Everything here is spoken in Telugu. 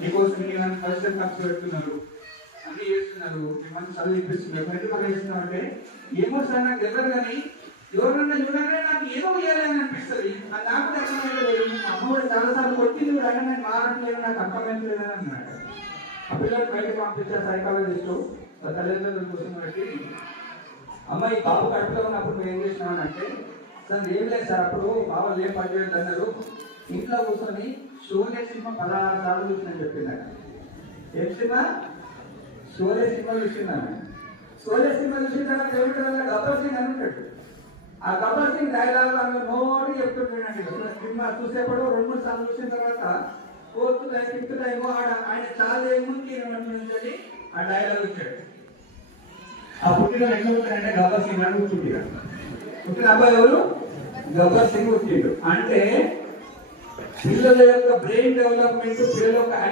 మీకోసం మీరు ఫస్ట్ ఖర్చు పెడుతున్నారు, అన్ని చేస్తున్నారు, మిమ్మల్ని చదివిపిస్తున్నారు, ఎందుకు చేస్తున్నాం అంటే ఏమో సార్ నాకు తెలియదు, కానీ ఎవరన్నా చూడగానే నాకు ఏదో చేయాలని అనిపిస్తుంది. నాకు అర్థమైతే అమ్మ కూడా చాలాసార్లు కొట్టింది కూడా, అయినా నేను మారట్లేదు, నాకు అర్థమైతే లేదని అన్నాడు. ఆ పిల్లలు బయటకు పంపించారు సైకాలజిస్టు తల్లిదండ్రుల కోసం పెట్టి, అమ్మ ఈ బాబు కడుపులో ఉన్నప్పుడు నువ్వు ఏం చేసినావు అంటే, సార్ ఏం లేదు సార్, అప్పుడు బాబాలు ఏం పనిచేయద్దు అన్నారు, ఇంట్లో కూర్చొని షోలే సినిమా 16 సార్లు చూసిన చెప్పిందాక. ఏం సినిమా? షోలే సినిమా చూసిందాను. షోలే సినిమా చూసిన తర్వాత ఏమిటో గబ్బర్ సింగ్ అని ఉంటాడు. ఆ గబ్బర్ సింగ్ డైలాగ్ అందులో నోటి చెప్తుంటాడండి. సినిమా చూసేప్పుడు 2-3 సార్లు చూసిన తర్వాత 4th టైం 5th టైం ఆయన చాలా ఏముంది ఆ డైలాగ్ వచ్చాడు. ఆ పుట్టిన ఎట్లా ఉంటాడంటే గబ్బర్ సింగ్ అని పుట్టిన పుట్టిన అబ్బాయి ఎవరు? గబ్బర్ సింగ్ పుట్టిండు. అంటే పిల్లల యొక్క బ్రెయిన్ డెవలప్మెంట్, పిల్లల యొక్క